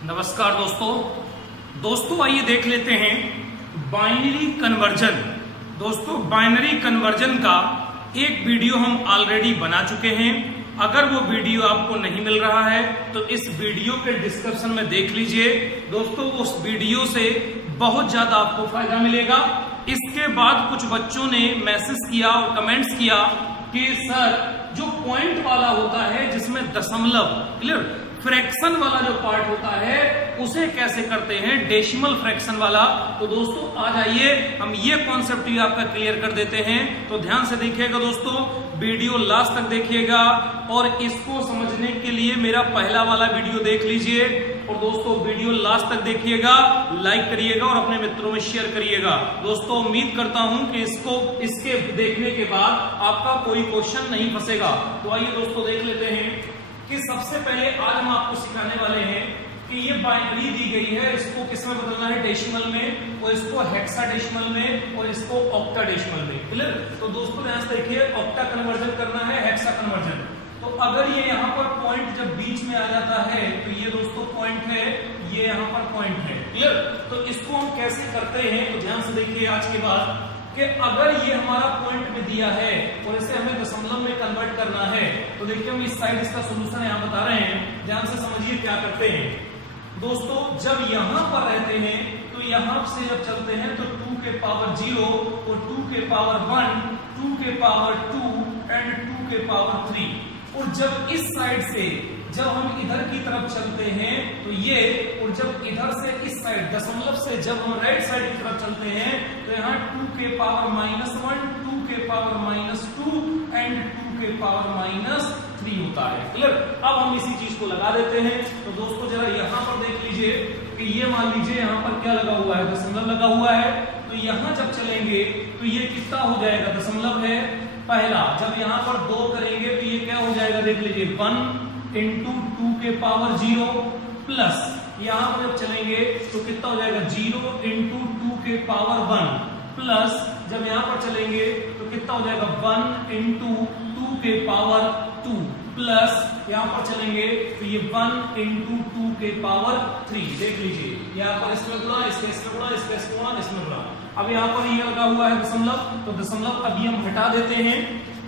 नमस्कार दोस्तों आइए देख लेते हैं बाइनरी कन्वर्जन। दोस्तों बाइनरी कन्वर्जन का एक वीडियो हम ऑलरेडी बना चुके हैं। अगर वो वीडियो आपको नहीं मिल रहा है तो इस वीडियो के डिस्क्रिप्शन में देख लीजिए। दोस्तों उस वीडियो से बहुत ज्यादा आपको फायदा मिलेगा। इसके बाद कुछ बच्चों ने मैसेज किया और कमेंट्स किया कि सर जो पॉइंट वाला होता है जिसमें दशमलव क्लियर फ्रैक्शन वाला जो पार्ट होता है उसे कैसे करते हैं, डेसिमल फ्रैक्शन वाला। तो दोस्तों आ जाइए हम ये कॉन्सेप्ट भी आपका क्लियर कर देते हैं। तो ध्यान से देखिएगा दोस्तों, वीडियो लास्ट तक देखिएगा और इसको समझने के लिए मेरा पहला वाला वीडियो देख लीजिए। और दोस्तों वीडियो लास्ट तक देखिएगा, लाइक करिएगा और अपने मित्रों में शेयर करिएगा। दोस्तों उम्मीद करता हूं कि इसके देखने के बाद आपका कोई क्वेश्चन नहीं फंसेगा। तो आइए दोस्तों देख लेते हैं कि सबसे पहले आज हम आपको सिखाने वाले हैं कि ये बाइनरी दी गई है, इसको किस में बदलना है, डेसिमल में, और इसको हेक्साडेसिमल में और इसको ऑक्टाडेसिमल में। क्लियर। तो दोस्तों ध्यान से देखिए, ऑक्टा कन्वर्जन करना है, हेक्सा कन्वर्जन। तो अगर ये यहाँ पर पॉइंट जब बीच में आ जाता है तो ये दोस्तों पॉइंट है, ये यहाँ पर पॉइंट है। क्लियर। तो इसको हम कैसे करते हैं तो ध्यान से देखिए आज के बाद कि अगर ये हमारा पॉइंट में दिया है और इसे हमें दशमलव में कन्वर्ट करना है तो देखिए हम इस साइड इसका सोल्यूशन यहां बता रहे हैं। ध्यान से समझिए क्या करते हैं दोस्तों। जब यहां पर रहते हैं तो यहां से जब चलते हैं तो 2 के पावर 0 और 2 के पावर 1, 2 के पावर 2 एंड 2 के पावर 3। और जब इस साइड से जब हम इधर की तरफ चलते हैं तो ये, और जब इधर से इस साइड दशमलव से जब हम राइट साइड की तरफ चलते हैं तो यहाँ 2 के पावर -1, 2 के पावर -2 एंड 2 के पावर -3 होता है। क्लियर। अब हम इसी चीज को लगा देते हैं। तो दोस्तों जरा यहाँ पर देख लीजिए कि ये मान लीजिए यहाँ पर क्या लगा हुआ है, दशमलव लगा हुआ है। तो यहाँ जब चलेंगे तो ये कितना हो जाएगा, दशमलव है पहला। जब यहाँ पर 2 करेंगे तो ये क्या हो जाएगा, देख लीजिए 1 इंटू 2 के पावर 0 प्लस यहां पर जब चलेंगे तो कितना हो जाएगा 0 इंटू 2 के पावर 1 प्लस जब यहां पर चलेंगे तो कितना हो जाएगा 1 इंटू 2 के पावर 2 प्लस यहां पर चलेंगे तो ये 1 इंटू 2 के पावर 3। देख लीजिए यहां पर इसमें गुणा, इसमें गुणा, इसमें गुणा, इसमें गुणा। अब यहां पर ये लगा हुआ है दशमलव, तो दशमलव अभी हम हटा देते हैं।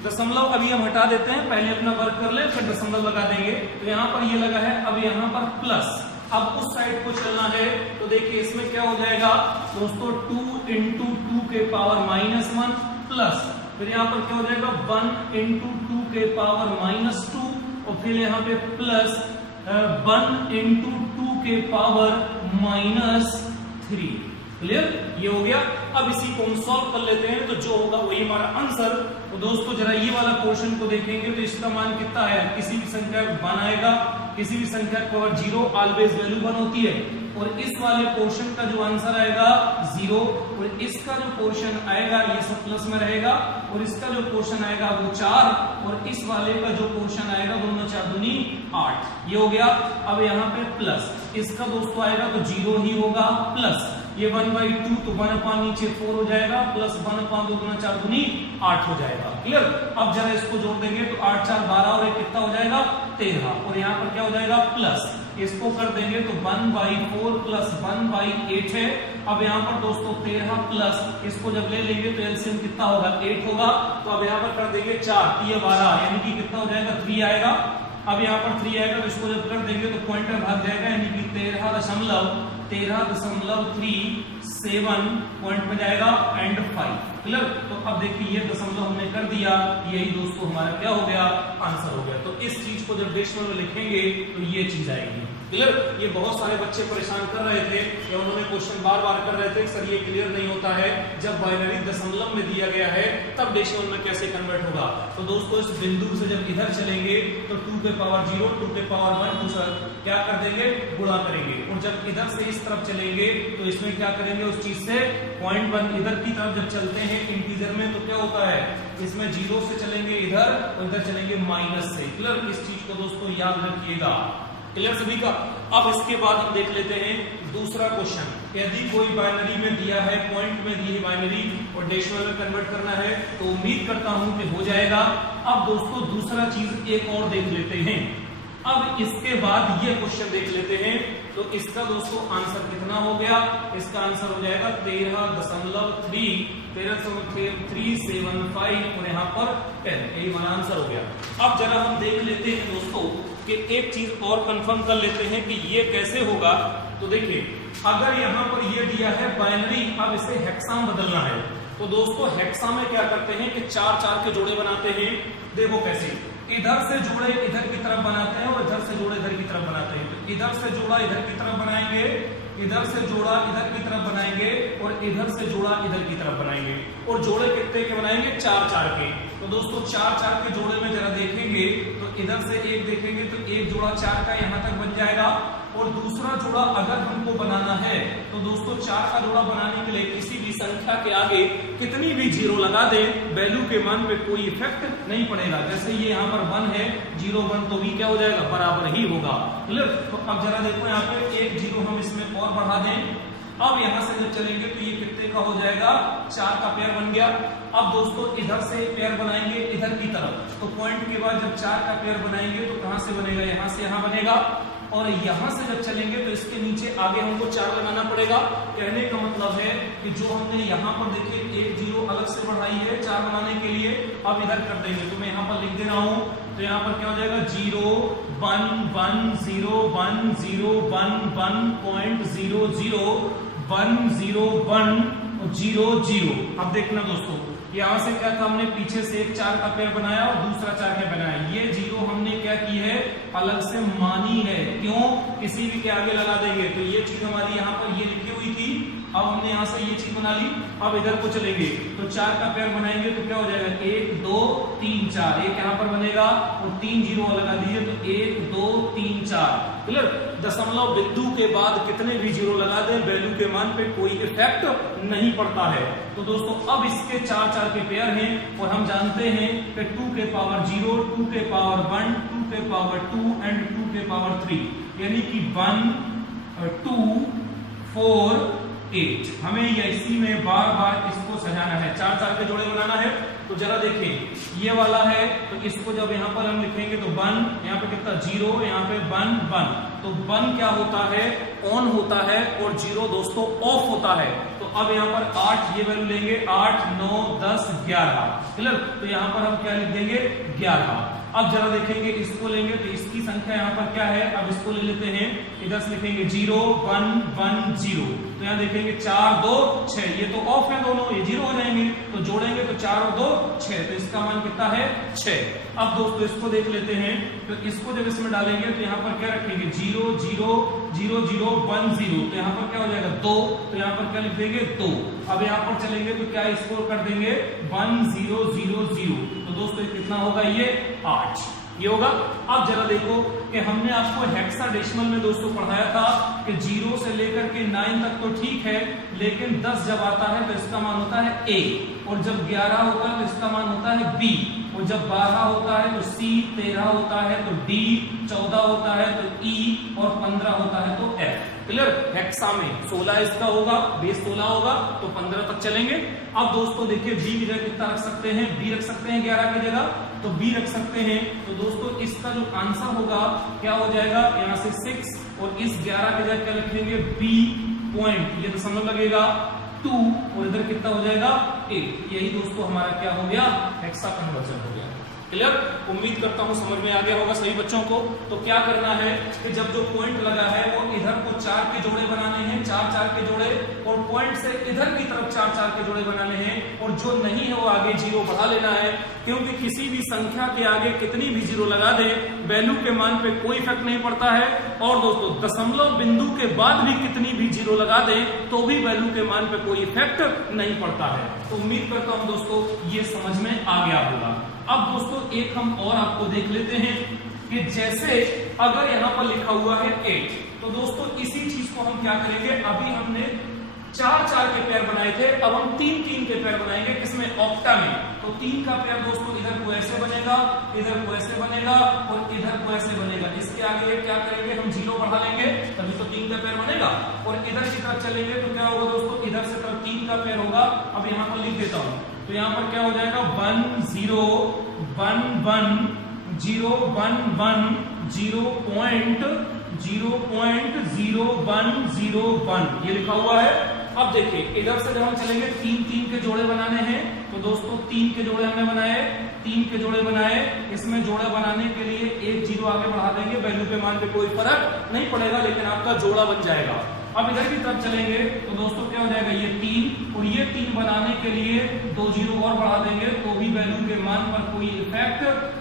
दशमलव अभी हम हटा देते हैं, पहले अपना वर्क कर ले फिर दशमलव लगा देंगे। तो यहाँ पर ये लगा है, अब यहाँ पर प्लस। अब उस साइड को चलना है तो देखिए इसमें क्या हो जाएगा दोस्तों 2 इंटू 2 के पावर -1 प्लस फिर यहाँ पर क्या हो जाएगा 1 इंटू 2 के पावर -2 और फिर यहाँ पे प्लस 1 इंटू 2 के पावर -3। क्लियर। ये हो गया। अब इसी को हम सॉल्व कर लेते हैं तो जो होगा वही हमारा आंसर। तो दोस्तों जरा ये वाला पोर्शन को देखेंगे तो इसका मान कितना है, किसी भी संख्या 1 आएगा, किसी भी संख्या की पावर 0 ऑलवेज वैल्यू 1 होती है। और इस वाले पोर्शन का जो आंसर आएगा 0 और इसका जो पोर्शन आएगा ये सब प्लस में रहेगा और इसका जो पोर्शन आएगा वो 4 और इस वाले का जो पोर्शन आएगा दोनों 4 दूनी 8। ये हो गया। अब यहाँ पे प्लस इसका दोस्तों आएगा तो 0 ही होगा प्लस ये 1/2 तो 1 नीचे 4 हो जाएगा प्लस 1/2 गुना 4 दूनी 8 हो जाएगा। क्लियर। अब जरा इसको जोड़ देंगे तो 8 4 12 और 1 कितना हो जाएगा 13 और यहाँ पर क्या हो जाएगा प्लस इसको कर देंगे तो 1/4 प्लस 1/8 है। अब यहाँ पर दोस्तों 13 प्लस इसको जब ले लेंगे तो एलसीएम कितना होगा 8 होगा। तो अब यहाँ पर कर देंगे 4 3 12 यानी कि कितना हो जाएगा 3 आएगा। अब यहाँ पर 3 आएगा तो इसको जब कर देंगे तो पॉइंटर भाग जाएगा यानी कि 13.37 पॉइंट में जाएगा एंड 5। क्लियर। तो अब देखिए ये दशमलव हमने कर दिया, यही दोस्तों हमारा क्या हो गया, आंसर हो गया। तो इस चीज को जब डेसिमल में लिखेंगे तो ये चीज आएगी। क्लियर। ये बहुत सारे बच्चे परेशान कर रहे थे या उन्होंने क्वेश्चन बार बार कर रहे थे सर ये क्लियर नहीं होता है, जब बाइनरी दशमलव में दिया गया है तब डेसिमल में कैसे कन्वर्ट होगा। तो दोस्तों इस बिंदु से जब इधर चलेंगे तो 2 के पावर 0 2 के पावर 1 दूसरा क्या कर देंगे, गुणा करेंगे। और जब इधर से इस तरफ चलेंगे तो इसमें क्या करेंगे, उस चीज से 0.1 इधर की तरफ जब चलते हैं इंटीजर में तो क्या होता है, इसमें 0 से चलेंगे इधर और इधर चलेंगे माइनस से। क्लियर। इस चीज को दोस्तों याद रखिएगा। क्लियर सभी का। अब इसके बाद हम देख लेते हैं दूसरा क्वेश्चन। यदि कोई बाइनरी में दिया है, पॉइंट में दी है बाइनरी और डेसिमल में कन्वर्ट करना है तो उम्मीद करता हूं कि हो जाएगा। अब दोस्तों दूसरा चीज एक और देख लेते हैं अब इसके बाद ये क्वेश्चन देख लेते हैं। तो इसका दोस्तों आंसर कितना हो गया? इसका आंसर हो जाएगा 13.375 और यहाँ पर 10, यही हमारा आंसर हो गया। अब जरा हम देख लेते हैं दोस्तों कि एक चीज और कंफर्म कर लेते हैं कि ये कैसे होगा। तो देखिए, अगर यहाँ पर ये दिया है बाइनरी, अब इसे हेक्सा में बदलना है। तो दोस्तों हेक्सा में क्या करते हैं कि 4-4 के जोड़े बनाते हैं। देखो कैसे, इधर से जोड़े इधर की तरफ बनाते हैं और इधर से जोड़े इधर की तरफ बनाते हैं। तो इधर से जोड़ा इधर की तरफ बनाएंगे, इधर से जोड़ा इधर की तरफ बनाएंगे और इधर से जोड़ा इधर की तरफ बनाएंगे। और जोड़े कितने के बनाएंगे? 4-4 के। तो दोस्तों 4-4 के जोड़े में जरा देखेंगे तो इधर से एक देखेंगे तो एक जोड़ा 4 का यहां तक बन जाएगा। और दूसरा जोड़ा अगर हमको बनाना है तो दोस्तों 4 का जोड़ा बनाने के लिए किसी भी संख्या के आगे कितनी भी जीरो लगा दें, वैल्यू के मान पे कोई इफेक्ट नहीं पड़ेगा। जैसे ये यहाँ पर 1 है, 0 1 तो भी क्या हो जाएगा? बराबर ही होगा। क्लियर? तो अब जरा देखो यहाँ पे एक जीरो हम इसमें और बढ़ा दें। अब यहां से जब चलेंगे तो ये कितने का हो जाएगा? 4 का पेयर बन गया। अब दोस्तों इधर से पेयर बनाएंगे इधर की तरफ। तो पॉइंट के बाद जब 4 का पेयर बनाएंगे तो कहां से बनेगा? यहां से यहां बनेगा। और यहां से जब चलेंगे तो इसके नीचे आगे हमको 4 लगाना पड़ेगा। कहने का मतलब है कि जो हमने यहाँ पर देखिए एक जीरो अलग से बढ़ाई है 4 बनाने के लिए, अब इधर कर देंगे। तो मैं यहाँ पर लिख दे रहा हूं। तो यहाँ पर क्या हो जाएगा? 0 1 1 0 1 0 1 1.00 1 0 1 0 0। अब देखना दोस्तों, यहां से क्या था? हमने पीछे से एक 4 का पेयर बनाया और दूसरा 4 का बनाया। ये जीरो हमने क्या की है? अलग से मानी है। क्यों? किसी भी के आगे लगा देंगे। तो ये चीज हमारी यहाँ पर ये लिखी हुई थी, अब हमने यहाँ से ये चीज बना ली। अब इधर को चलेंगे तो 4 का पेयर बनाएंगे तो क्या हो जाएगा? 1 2 3 4। एक यहाँ पर बनेगा और 3 जीरो लगा दीजिए तो 1 2 3 4। क्लियर? दशमलव बिंदु के बाद कितने भी जीरो लगा दें, वैल्यू के मान पे कोई इफेक्ट नहीं पड़ता है। तो दोस्तों अब इसके 4-4 के पेयर हैं और हम जानते हैं कि 2 के पावर 0, 2 के पावर 1, 2 के पावर 2 एंड 2 के पावर 3, यानी कि 1 2 4 8। हमें ये इसी में बार बार इसको सजाना है, 4-4 के जोड़े बनाना है। तो जरा देखें, ये वाला है तो इसको जब यहाँ पर हम लिखेंगे तो 1, यहाँ पे कितना? 0, यहाँ पे 1 1। तो 1 क्या होता है? ऑन होता है और 0 दोस्तों ऑफ होता है। तो अब यहाँ पर 8 ये वैल्यू लेंगे, 8 9 10 11। क्लियर? तो यहाँ पर हम क्या लिख देंगे? 11। अब जरा देखेंगे, इसको लेंगे तो इसकी संख्या यहाँ पर क्या है? अब इसको ले लेते हैं, इधर से लिखेंगे 0 1 1 0। तो यहाँ देखेंगे 4 2 6, ये तो ऑफ है दोनों, ये 0 हो जाएंगे। तो जोड़ेंगे तो 4 और 2 6, तो इसका मान कितना है? 6। अब दोस्तों इसको देख लेते हैं, तो इसको जब इसमें डालेंगे तो यहाँ पर क्या रखेंगे? 0 0 0 0 1 0। तो यहाँ पर क्या हो जाएगा? 2। तो यहाँ पर क्या लिख देंगे? 2। अब यहाँ पर चलेंगे तो क्या इसको कर देंगे? 1 0 0 0। तो दोस्तों कितना होगा? ये 8 ये होगा। अब जरा देखो कि हमने आपको हेक्साडेसिमल में दोस्तों पढ़ाया था कि 0 से लेकर के 9 तक तो ठीक है, लेकिन 10 जब आता है तो इसका मान होता है A, और जब 11 होता है तो इसका मान होता है B, और जब 12 होता है तो C, 13 होता है तो D, 14 होता है तो E और 15 होता है तो F। क्लियर? हेक्सा में 16 इसका होगा, बेस 16 होगा तो 15 तक चलेंगे। अब दोस्तों देखिए B की जगह कितना रख सकते हैं? B रख सकते हैं 11 की जगह, तो B रख सकते हैं। तो दोस्तों इसका जो आंसर होगा क्या हो जाएगा? यहाँ से 6 और इस 11 की जगह क्या लिखेंगे? B पॉइंट, ये दशमलव लगेगा 2 और इधर कितना हो जाएगा? 8। यही दोस्तों हमारा क्या हो गया? हेक्सा कन्वर्जन हो गया। क्लियर? उम्मीद करता हूं समझ में आ गया होगा सभी बच्चों को। तो क्या करना है कि जब जो पॉइंट लगा है वो इधर को 4 के जोड़े बनाने हैं, 4-4 के जोड़े, और पॉइंट से इधर की तरफ 4-4 के जोड़े बनाने हैं, और जो नहीं है वो आगे 0 बढ़ा लेना है। क्योंकि किसी भी संख्या के आगे कितनी भी 0 लगा दे, वैल्यू के मान पे कोई इफेक्ट नहीं पड़ता है। और दोस्तों दशमलव बिंदु के बाद भी कितनी भी 0 लगा दे तो भी वैल्यू के मान पे कोई इफेक्ट नहीं पड़ता है। तो उम्मीद करता हूं दोस्तों ये समझ में आ गया होगा। अब दोस्तों एक हम और आपको देख लेते हैं कि जैसे अगर यहाँ पर लिखा हुआ है 8, तो दोस्तों इसी चीज को हम क्या करेंगे? अभी हमने 4-4 के पेयर बनाए थे, अब हम 3-3 के पेयर बनाएंगे। किसमें? ऑक्टा में। तो 3 का पेयर दोस्तों इधर को ऐसे बनेगा, इधर को ऐसे बनेगा और इधर को ऐसे बनेगा। इसके आगे क्या करेंगे? हम 0 बढ़ा लेंगे, तभी तो 3 का पेयर बनेगा। और इधर की तरफ चलेंगे तो क्या होगा दोस्तों? इधर से तरफ 3 का पेयर होगा। अब यहाँ पर लिख देता हूं, तो यहाँ पर क्या हो जाएगा? 1 0 1 1 0.00101 ये लिखा हुआ है। अब देखिए इधर से जब हम चलेंगे 3 के जोड़े बनाने हैं, तो दोस्तों 3 के जोड़े हमने बनाए, 3 के जोड़े बनाए, इसमें जोड़ा बनाने के लिए एक 0 आगे बढ़ा देंगे, वैल्यू पे मान पे कोई फर्क नहीं पड़ेगा, लेकिन आपका जोड़ा बन जाएगा। अब इधर की तरफ चलेंगे तो दोस्तों क्या हो जाएगा, ये 3 और ये 3 बनाने के लिए 2 0 और बढ़ा देंगे, तो भी वैल्यू के मान पर कोई इफेक्ट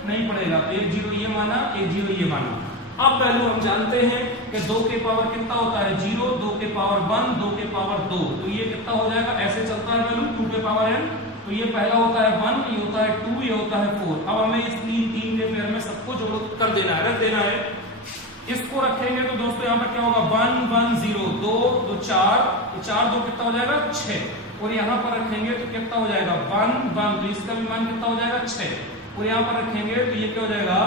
नहीं पड़ेगा। तो 1 0 ये माना, 1 0 ये माना। अब वैल्यू हम जानते हैं कि 2 के पावर कितना होता है 0, 2 के पावर 1, 2 के पावर 2, तो ये कितना हो जाएगा, ऐसे चलता है वैल्यू 2 के पावर n, तो ये पहला होता है 1, ये होता है 2, ये होता है 4। अब हमें इस 3 के पेयर में सबको जोड़ कर देना है, रख देना है। इसको रखेंगे तो दोस्तों यहाँ पर क्या होगा, 1 1 0, 2 2 4, 4 2 कितना हो जाएगा 6, और यहाँ पर रखेंगे तो कितना हो जाएगा 1 1, तो इसका भी मान कितना हो जाएगा 6, और यहाँ पर रखेंगे तो ये क्या हो जाएगा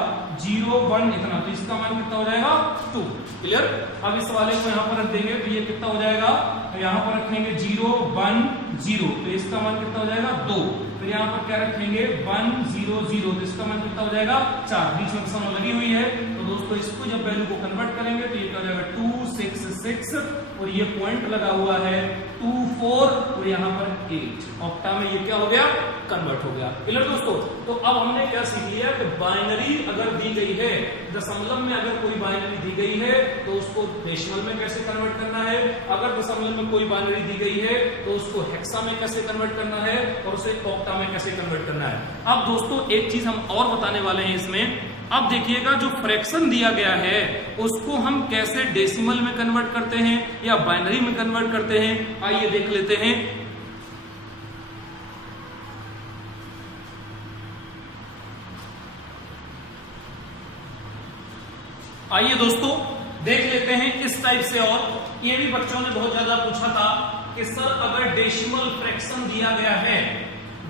0 1 इतना, तो इसका मान कितना हो जाएगा 2। क्लियर। अब इस वाले को यहाँ पर रख देंगे तो ये कितना हो जाएगा, तो यहाँ पर रखेंगे 0 1 0, तो इसका मान कितना हो जाएगा 2, फिर यहाँ पर क्या रखेंगे 1 0 0, तो इसका मान कितना हो जाएगा 4, बीच में दशमलव लगी हुई है। तो दोस्तों इसको जब वैल्यू को कन्वर्ट करेंगे तो ये क्या हो जाएगा 2 6 6, और ये पॉइंट लगा हुआ है 2 4, और यहाँ पर 8, ऑक्टा में ये क्या हो गया, कन्वर्ट हो गया। क्लियर दोस्तों। तो अब हमने क्या सीख लिया कि बाइनरी अगर दी गई है, दशमलव में अगर कोई बाइनरी दी गई है तो उसको डेसिमल में कैसे कन्वर्ट करना है, अगर दशमलव में कोई बाइनरी दी गई है तो उसको हेक्सा में कैसे कन्वर्ट करना है, और उसे ऑक्टा में कैसे कन्वर्ट करना है। अब दोस्तों एक चीज हम और बताने वाले हैं इसमें। अब देखिएगा जो फ्रैक्शन दिया गया है उसको हम कैसे डेसिमल में कन्वर्ट करते हैं या बाइनरी में कन्वर्ट करते हैं, आइए देख लेते हैं। आइए दोस्तों देख लेते हैं इस टाइप से। और ये भी बच्चों ने बहुत ज्यादा पूछा था कि सर अगर डेसिमल फ्रैक्शन दिया गया है,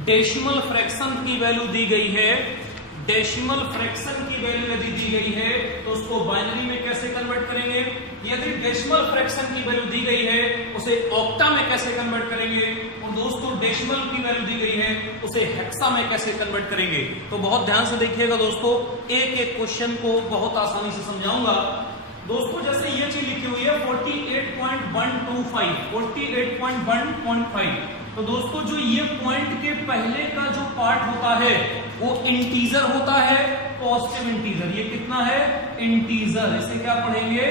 डेसिमल फ्रैक्शन की वैल्यू दी गई है, डेसिमल फ्रैक्शन की वैल्यू यदि दी गई है तो उसको बाइनरी में कैसे कन्वर्ट करेंगे, यदि डेसिमल फ्रैक्शन की वैल्यू दी गई है उसे ऑक्टा में कैसे कन्वर्ट करेंगे, और दोस्तों डेसिमल की वैल्यू दी गई है उसे हेक्सा में कैसे कन्वर्ट करेंगे। तो बहुत ध्यान से देखिएगा दोस्तों, एक एक क्वेश्चन को बहुत आसानी से समझाऊंगा। दोस्तों जैसे ये चीज लिखी हुई है 48.125, 48.1.5, तो दोस्तों जो ये पॉइंट के पहले का जो पार्ट होता है वो इंटीजर होता है, पॉजिटिव इंटीजर। ये कितना है, इंटीजर, इसे क्या पढ़ेंगे,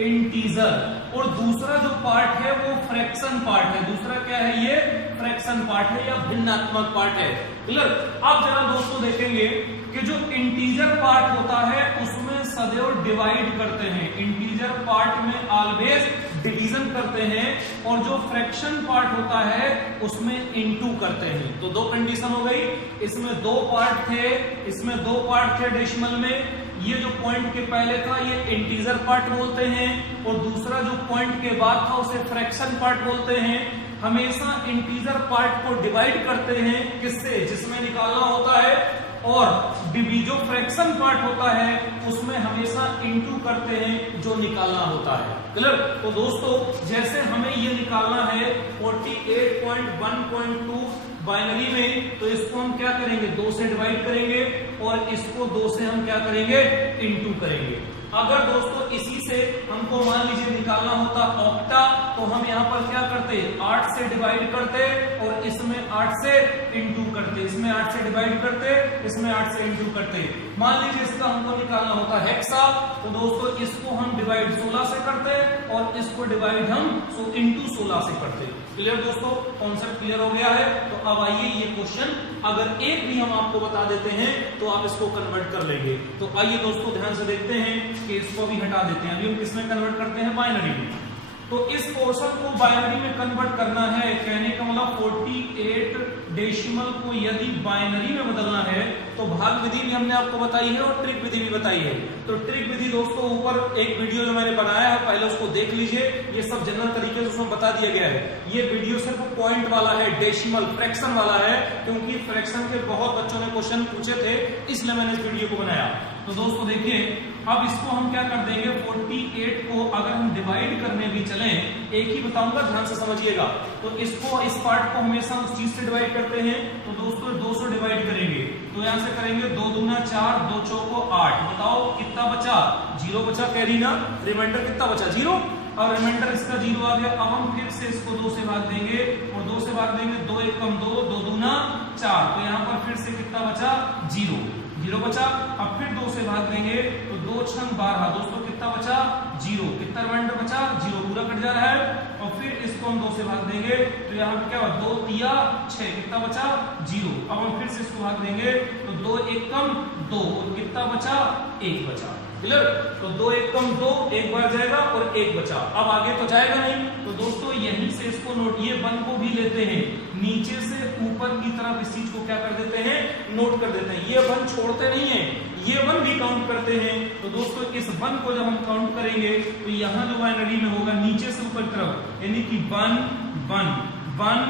इंटीजर। और दूसरा जो पार्ट है वो फ्रैक्शन पार्ट है, दूसरा क्या है, ये फ्रैक्शन पार्ट है या भिन्नात्मक पार्ट है। क्लियर। अब जरा दोस्तों देखेंगे कि जो इंटीजर पार्ट होता है उसमें सदैव डिवाइड करते हैं, इंटीजर पार्ट में ऑलवेज डिवीजन करते हैं, और जो फ्रैक्शन पार्ट होता है उसमें इनटू करते हैं। तो दो कंडीशन हो गई, इसमें 2 पार्ट थे, इसमें 2 पार्ट थे डेसिमल में, ये जो पॉइंट के पहले था ये इंटीजर पार्ट बोलते हैं, और दूसरा जो पॉइंट के बाद था उसे फ्रैक्शन पार्ट बोलते हैं। हमेशा इंटीजर पार्ट को डिवाइड करते हैं किससे, जिसमें निकालना होता है, और जो फ्रैक्शन पार्ट होता है उसमें हमेशा इनटू करते हैं जो निकालना होता है। क्लियर। तो दोस्तों जैसे हमें ये निकालना है 48.1.2 बाइनरी में, तो इसको हम क्या करेंगे, 2 से डिवाइड करेंगे, और इसको 2 से हम क्या करेंगे, इनटू करेंगे। अगर दोस्तों इसी से हमको मान लीजिए निकालना होता ऑक्टा, तो हम यहाँ पर क्या करते, 8 से डिवाइड करते, और इसमें 8 से इनटू करते, इसमें 8 से डिवाइड करते, इसमें 8 से इनटू करते। मान लीजिए इसका हमको निकालना होता हेक्सा, तो दोस्तों इसको हम डिवाइड 16 से करते, और इसको डिवाइड हम इनटू 16 से करते। क्लियर दोस्तों, कॉन्सेप्ट क्लियर हो गया है। तो अब आइए ये क्वेश्चन अगर एक भी हम आपको बता देते हैं तो आप इसको कन्वर्ट कर लेंगे। तो आइए दोस्तों ध्यान से देखते हैं कि इसको भी हटा देते हैं। अभी हम किसमें कन्वर्ट करते हैं, बाइनरी में। तो इस पोर्शन को बाइनरी में कन्वर्ट करना है, कहने का मतलब 48 डेसिमल को यदि बाइनरी में बदलना है तो भाग विधि भी हमने आपको बताई है और ट्रिक विधि भी बताई है। तो ट्रिक विधि दोस्तों ऊपर एक वीडियो जो मैंने बनाया है पहले उसको देख लीजिए, ये सब जनरल तरीके से उसमें बता दिया गया है। ये वीडियो सिर्फ पॉइंट वाला है, डेसिमल फ्रैक्शन वाला है, क्योंकि फ्रैक्शन के बहुत बच्चों ने क्वेश्चन पूछे थे, इसलिए मैंने इस वीडियो को बनाया। तो दोस्तों देखिए अब इसको हम क्या कर देंगे, 48 को अगर हम डिवाइड करने भी चलें, एक ही बताऊंगा ध्यान से समझिएगा। तो इसको, इस पार्ट को हमेशा उस चीज से डिवाइड करते हैं, तो दोस्तों 200 डिवाइड करेंगे, तो यहां से करेंगे 2 दूना 4, 2 चौको 8। बताओ कितना बचा? 0 बचा। कैरी ना, रिमाइंडर कितना बचा? 0। और रिमाइंडर इसका 0 आ गया। अब हम फिर से इसको 2 से भाग देंगे और 2 से भाग देंगे, 2 1 कम 2, 2 दूना 4। तो यहाँ पर फिर से कितना बचा? 0 बचा। अब फिर 2 से भाग देंगे तो 2 6 12। दोस्तों कितना बचा? 0। कितना रिमाइंडर बचा? 0 पूरा कट जा रहा है। और फिर इसको हम 2 से भाग देंगे तो यहाँ पे क्या हुआ? 2 3 6। कितना बचा? 0। अब हम फिर से इसको भाग देंगे तो 2 1 कम 2। कितना बचा? 1 बचा। क्लियर? तो 2 1 कम 2, एक बार जाएगा और 1 बचा। अब आगे तो जाएगा नहीं। तो दोस्तों यहीं से इसको नोट, ये 1 को भी लेते हैं, नीचे से ऊपर की तरफ इस चीज को क्या कर देते हैं? नोट कर देते हैं। ये 1 छोड़ते नहीं है, ये 1 भी काउंट करते हैं। तो दोस्तों इस 1 को जब हम काउंट करेंगे तो यहाँ जो बाइनरी में होगा नीचे से ऊपर तरफ, यानी कि 1 1 1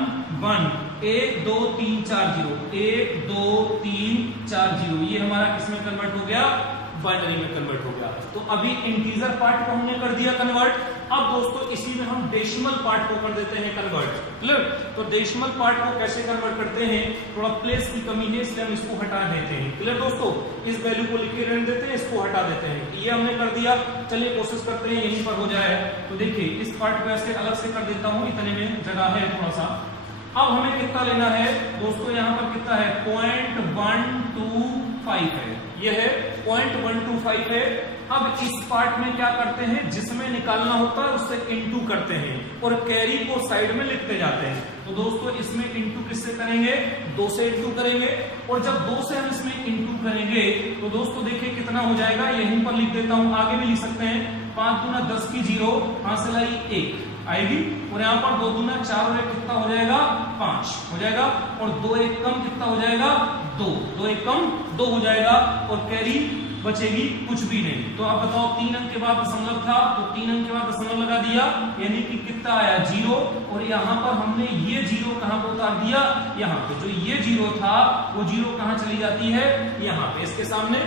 1 1 2 3 4 0 1 2 3 4 0। ये हमारा किसमें कन्वर्ट हो गया? बाइनरी में कन्वर्ट हो गया। तो अभी इंटीजर पार्ट को हमने कर दिया कन्वर्ट। अब दोस्तों इसी में हम डेसिमल पार्ट को कर देते हैं कन्वर्ट। क्लियर? तो डेसिमल पार्ट को कैसे कन्वर्ट करते हैं? थोड़ा प्लेस की कमी है इसलिए हम इसको हटा देते हैं। क्लियर दोस्तों? इस वैल्यू को लिखे रहने देते हैं, इसको हटा देते हैं। ये हमने कर दिया। चलिए कोशिश करते हैं यहीं पर हो जाए। तो देखिए इस पार्ट को ऐसे अलग से कर देता हूं, इतने में जगह है थोड़ा सा। अब हमें कितना लेना है दोस्तों? यहाँ पर कितना है? 0.125 है। ये है 0.125 है। अब इस पार्ट में क्या करते हैं? जिसमें निकालना होता है उससे इनटू करते हैं और कैरी को साइड में लिखते जाते हैं। तो दोस्तों इसमें इनटू किससे करेंगे? 2 से इनटू करेंगे। और जब 2 से हम इसमें इनटू करेंगे तो दोस्तों देखिए कितना हो जाएगा। यहीं पर लिख देता हूं, आगे भी लिख सकते हैं। 5 दूना 10 की 0, हासिल आई 1 आएगी। और यहाँ पर 2 दूना 4 और 1 कितना हो जाएगा? 5 हो जाएगा। और 2 1 कम कितना हो जाएगा? 2 2 1 कम 2 हो जाएगा। और कैरी बचेगी कुछ भी नहीं। तो आप बताओ 3 अंक के बाद दशमलव था तो 3 अंक के बाद दशमलव लगा दिया, यानी कि कितना आया? 0। और यहाँ पर हमने ये 0 कहाँ पर उतार दिया? यहाँ पे। जो ये 0 था वो 0 कहाँ चली जाती है? यहाँ पे इसके सामने।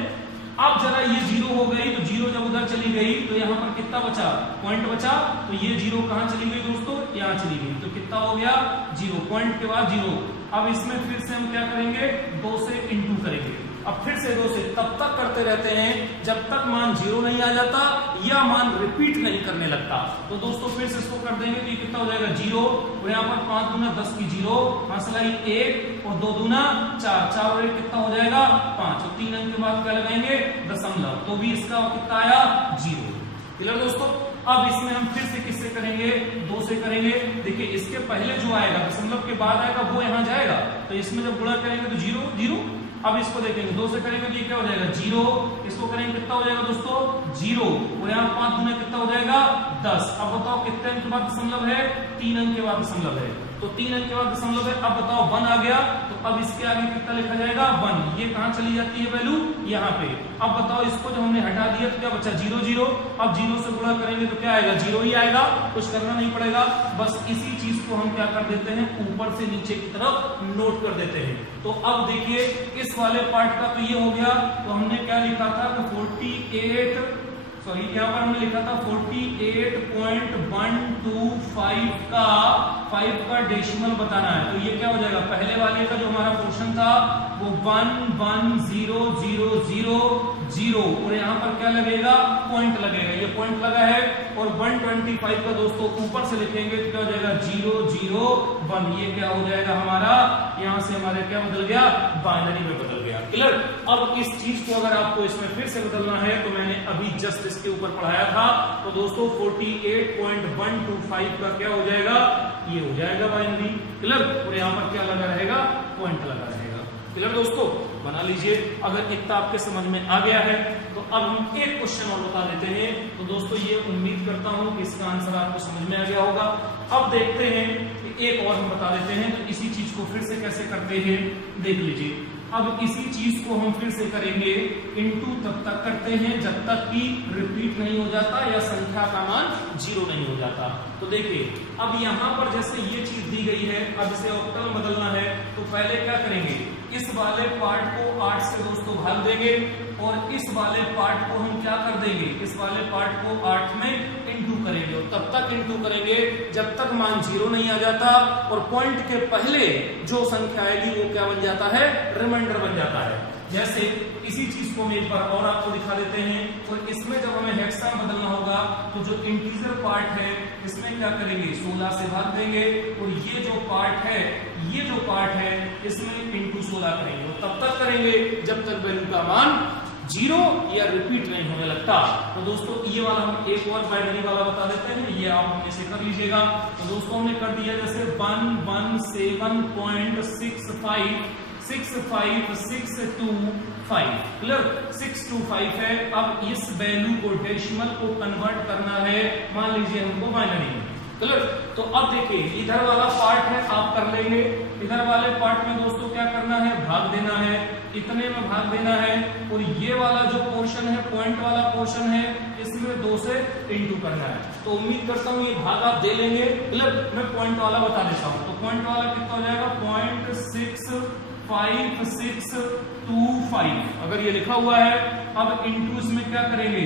अब जरा ये 0 हो गई तो 0 जब उधर चली गई तो यहाँ पर कितना बचा? पॉइंट बचा। तो ये 0 कहाँ चली गई दोस्तों? यहाँ चली गई। तो कितना हो गया? 0। पॉइंट के बाद 0। अब इसमें फिर से हम क्या करेंगे? 2 से इनटू करेंगे। अब फिर से 2 से तब तक करते रहते हैं जब तक मान 0 नहीं आ जाता या मान रिपीट नहीं करने लगता। तो दोस्तों फिर से इसको कर देंगे तो ये कितना हो जाएगा? 0। और यहाँ पर 5 दूना 10 की 0, हासिल 1 और 2 दूना 4 4 और 1 कितना हो जाएगा? 5। और 3 अंक के बाद क्या लगाएंगे? दशमलव। तो भी इसका कितना आया? 0। क्लियर दोस्तों? अब इसमें हम फिर से किससे करेंगे? 2 से करेंगे। देखिए इसके पहले जो आएगा दशमलव के बाद आएगा वो यहाँ जाएगा। तो इसमें जब गुणा करेंगे तो 0 0। अब इसको देखेंगे 2 से करेंगे तो ये क्या हो जाएगा? 0। इसको करेंगे कितना हो जाएगा दोस्तों? 0। और यहाँ 5 दूना कितना हो जाएगा? 10। अब बताओ कितने अंक के बाद दशमलव है? 3 अंक के बाद दशमलव है। तो 3 अंक के बाद दशमलव है। अब बताओ 1 आ गया तो अब इसके आगे कितना लिखा जाएगा? 1। ये कहाँ चली जाती है वैल्यू? यहाँ पे। अब बताओ इसको जब हमने हटा दिया तो क्या बचा? 0 0। अब 0 से गुणा करेंगे तो क्या आएगा? 0 ही आएगा। कुछ करना नहीं पड़ेगा। बस इसी चीज को हम क्या कर देते हैं? ऊपर से नीचे की तरफ नोट कर देते हैं। तो अब देखिए इस वाले पार्ट का तो ये हो गया। तो हमने क्या लिखा था? 48, सॉरी यहाँ पर हमने लिखा था 48.125 का डेसिमल बताना है। तो ये क्या हो जाएगा? पहले वाले का जो हमारा पोर्शन था वो 11000 और यहाँ पर क्या लगेगा? पॉइंट लगेगा। ये पॉइंट लगा है। और 125 का दोस्तों ऊपर से लिखेंगे तो क्या हो जाएगा? 001। ये क्या हो जाएगा हमारा? यहाँ से हमारे क्या बदल गया? बाइनरी में बदल गया। क्लियर? अब इस चीज को अगर आपको इसमें फिर से बदलना है तो मैंने अभी जस्ट इसके ऊपर पढ़ाया था। तो दोस्तों 48.125 का क्या हो जाएगा? ये हो जाएगा बाइनरी। क्लियर? और यहाँ पर क्या लगा रहेगा? पॉइंट लगा रहेगा। क्लियर दोस्तों? बना लीजिए। अगर इतना आपके समझ में आ गया है तो अब हम एक क्वेश्चन और बता देते हैं। तो दोस्तों ये उम्मीद करता हूं कि इसका आंसर आपको समझ में आ गया होगा। अब देखते हैं कि एक और हम बता देते हैं। तो इसी चीज को फिर से कैसे करते हैं देख लीजिए। अब इसी चीज को हम फिर से करेंगे। इनटू तब तक करते हैं जब तक कि रिपीट नहीं हो जाता या संख्या का मान 0 नहीं हो जाता। तो देखिए अब यहाँ पर जैसे ये चीज दी गई है, अब इसे ऑक्टल में बदलना है तो पहले क्या करेंगे? इस वाले पार्ट को 8 से दोस्तों भाग देंगे और इस वाले पार्ट को हम क्या कर देंगे? इस वाले पार्ट को 8 में इनटू करेंगे, और तब तक इंटू करेंगे जब तक मान 0 नहीं आ जाता, और पॉइंट के पहले जो संख्या आएगी वो क्या बन जाता है, रिमाइंडर बन जाता है। जैसे इसी चीज को हम एक बार और आपको दिखा देते हैं, और इसमें जब हमें हेक्सा बदलना होगा तो जो इंटीजर पार्ट है इसमें क्या करेंगे, 16 से भाग देंगे, और ये जो पार्ट है इसमें इंटू 16 करेंगे, और तब तक करेंगे जब तक वैल्यू का मान 0 या रिपीट नहीं होने लगता। तो दोस्तों ये वाला हम एक और बाइनरी वाला बता देते हैं, ये आप हमें से कर लीजिएगा। तो दोस्तों हमने कर दिया जैसे 117.65625 क्लियर, 625 है। अब इस वैल्यू को डेसिमल को कन्वर्ट करना है, मान लीजिए हमको बाइनरी में, क्लियर। तो अब देखिए इधर वाला पार्ट है आप कर लेंगे, इधर वाले पार्ट में दोस्तों क्या करना है, भाग देना है, इतने में भाग देना है, और ये वाला जो पोर्शन है, पॉइंट वाला पोर्शन है, इसमें 2 से इंटू करना है। तो उम्मीद करता हूं ये भाग आप दे लेंगे, क्लियर। मैं पॉइंट वाला बता देता हूं, तो पॉइंट वाला कितना हो जाएगा, 0.6525 अगर ये लिखा हुआ है। अब इंटू इसमें क्या करेंगे,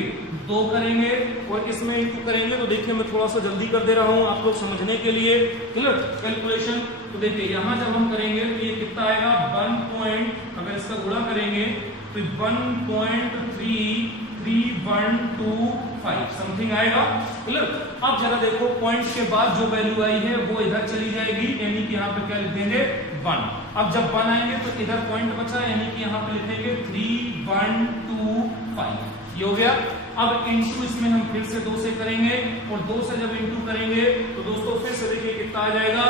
2 करेंगे, और इसमें इंटू करेंगे। तो देखिए मैं थोड़ा सा जल्दी कर दे रहा हूं आप लोग समझने के लिए, क्लियर कैलकुलेशन। तो देखिए यहां जब हम करेंगे तो ये कितना आएगा, 1 पॉइंट, अगर इसका गुणा करेंगे तो 1.33125 समथिंग आएगा, क्लियर। अब जरा देखो पॉइंट के बाद जो वैल्यू आई है वो इधर चली जाएगी, यानी कि यहाँ पे क्या लिख देंगे, 1। अब जब 1 आएंगे तो इधर पॉइंट बचा, यानी कि यहाँ पे लिखेंगे 3125, ये हो गया। अब इंटू इसमें हम फिर से 2 से करेंगे, और 2 से जब इंटू करेंगे तो दोस्तों फिर से देखिए कितना आ जाएगा,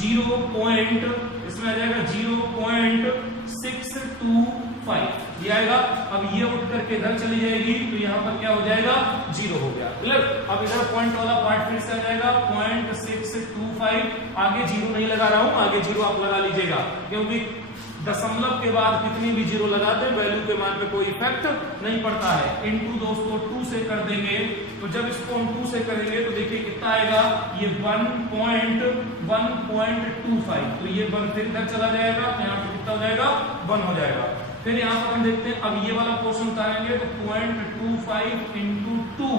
0 पॉइंट, इसमें आ जाएगा 0.625 ये आएगा। अब ये उठ करके इधर चली जाएगी, तो यहाँ पर क्या हो जाएगा, 0 हो गया, क्लियर। अब इधर पॉइंट वाला पार्ट फिर से आ जाएगा 0.625, आगे 0 नहीं लगा रहा हूं, आगे 0 आप लगा लीजिएगा, क्योंकि दशमलव के बाद कितनी भी 0 लगाते हैं वैल्यू के मान पे कोई इफेक्ट नहीं पड़ता है। इंटू दोस्तों 2 से कर देंगे, तो जब इसको हम 2 से करेंगे तो देखिए कितना आएगा, ये 1.125, तो ये 1 फिर इधर चला जाएगा, यहाँ पे कितना हो जाएगा, 1 हो जाएगा। फिर यहाँ पर हम देखते हैं, अब ये वाला पोर्शन उतारेंगे तो 0.25 इंटू 2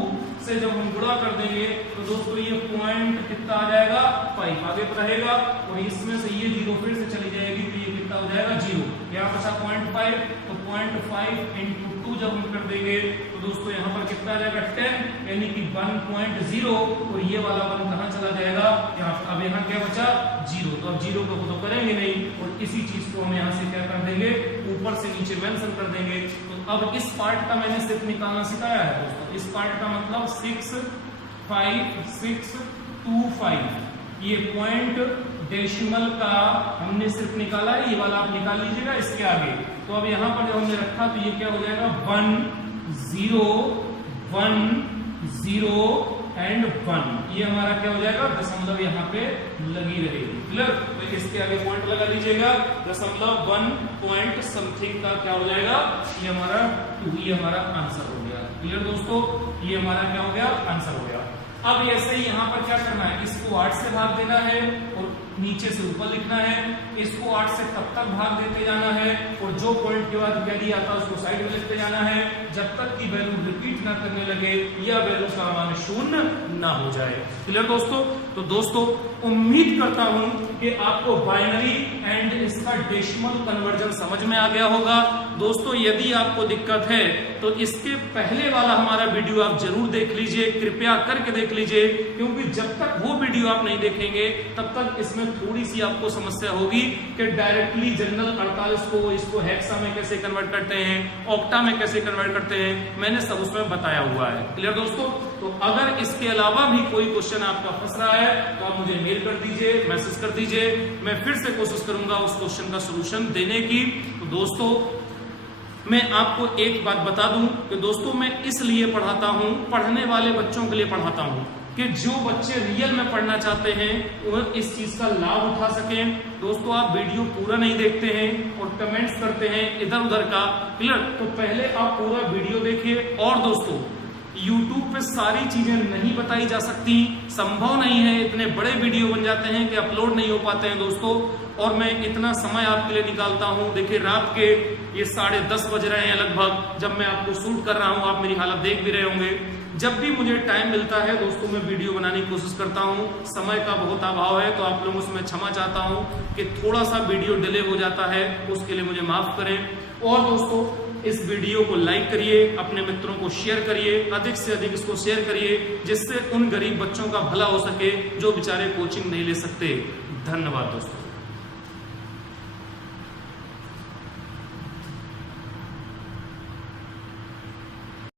से जब हम गुणा कर देंगे तो दोस्तों ये पॉइंट कितना आ जाएगा, 5 आगे रहेगा, और इसमें से ये 0 फिर से चली जाएगी, तो ये कितना हो जाएगा, 0। यहाँ बचा 0.5, तो 0.5 इंटू 2 जब हम कर देंगे तो दोस्तों यहाँ पर कितना आ जाएगा, 10, यानी कि 1.0, और ये वाला 1 कहाँ चला जाएगा, यहाँ। अब यहाँ क्या बचा, 0, तो अब 0 को तो करेंगे नहीं, और इसी चीज को हम यहाँ से क्या कर देंगे, ऊपर से नीचे मेंशन कर देंगे। तो अब इस पार्ट का मैंने सिर्फ निकालना सिखाया है दोस्तों, इस पार्ट का मतलब 65625, ये पॉइंट डेसिमल का हमने सिर्फ निकाला है, ये वाला आप निकाल लीजिएगा इसके आगे। तो अब यहाँ पर जब हमने रखा तो ये क्या हो जाएगा, 1 0 1 0 एंड 1, ये हमारा क्या हो जाएगा, दशमलव यहाँ पे लगी रहेगी, क्लियर। तो इसके आगे पॉइंट लगा लीजिएगा, दशमलव 1 पॉइंट समथिंग का क्या हो जाएगा, ये हमारा 2, ये हमारा आंसर हो गया, क्लियर दोस्तों। ये हमारा क्या हो गया, आंसर हो गया। अब ऐसे ही यहाँ पर क्या करना है, इसको 8 से भाग देना है, और नीचे से ऊपर लिखना है, इसको 8 से तब तक भाग देते जाना है, और जो पॉइंट के बाद वैल्यू आता है उसको साइड में लिखते जाना है, जब तक की वैल्यू रिपीट ना करने लगे या वैल्यू का मान 0 ना हो जाए, क्लियर दोस्तों। तो दोस्तों उम्मीद करता हूं कि आपको बाइनरी एंड इसका डेसिमल कन्वर्जन समझ में आ गया होगा। दोस्तों यदि आपको दिक्कत है तो इसके पहले वाला हमारा वीडियो आप जरूर देख लीजिए, कृपया करके देख लीजिए, क्योंकि जब तक वो वीडियो आप नहीं देखेंगे तब तक इसमें थोड़ी सी आपको समस्या होगी कि डायरेक्टली जनरल 48 को इसको हेक्सा में कैसे कन्वर्ट करते हैं, ऑक्टा में कैसे कन्वर्ट करते हैं, मैंने सब उसमें बताया हुआ है, क्लियर दोस्तों। तो अगर इसके अलावा भी कोई क्वेश्चन आपका फंस रहा है तो आप मुझे मेल कर दीजिए, मैसेज कर दीजिए, मैं फिर से कोशिश करूंगा उस क्वेश्चन का सोल्यूशन देने की। तो दोस्तों मैं आपको एक बात बता दूं कि दोस्तों मैं इसलिए पढ़ाता हूं, पढ़ने वाले बच्चों के लिए पढ़ाता हूं कि जो बच्चे रियल में पढ़ना चाहते हैं वो इस चीज का लाभ उठा सकें। दोस्तों आप वीडियो पूरा नहीं देखते हैं और कमेंट्स करते हैं इधर उधर का, क्लियर। तो पहले आप पूरा वीडियो देखिए। और दोस्तों YouTube पे सारी चीजें नहीं बताई जा सकती, संभव नहीं है, इतने बड़े वीडियो बन जाते हैं कि अपलोड नहीं हो पाते हैं दोस्तों। और मैं इतना समय आपके लिए निकालता हूं, देखिए रात के ये 10:30 बज रहे हैं लगभग जब मैं आपको शूट कर रहा हूं, आप मेरी हालत देख भी रहे होंगे। जब भी मुझे टाइम मिलता है दोस्तों मैं वीडियो बनाने की कोशिश करता हूं, समय का बहुत अभाव है तो आप लोगों से मैं क्षमा चाहता हूं कि थोड़ा सा वीडियो डिले हो जाता है, उसके लिए मुझे माफ करें। और दोस्तों इस वीडियो को लाइक करिए, अपने मित्रों को शेयर करिए, अधिक से अधिक इसको शेयर करिए, जिससे उन गरीब बच्चों का भला हो सके जो बेचारे कोचिंग नहीं ले सकते। धन्यवाद दोस्तों।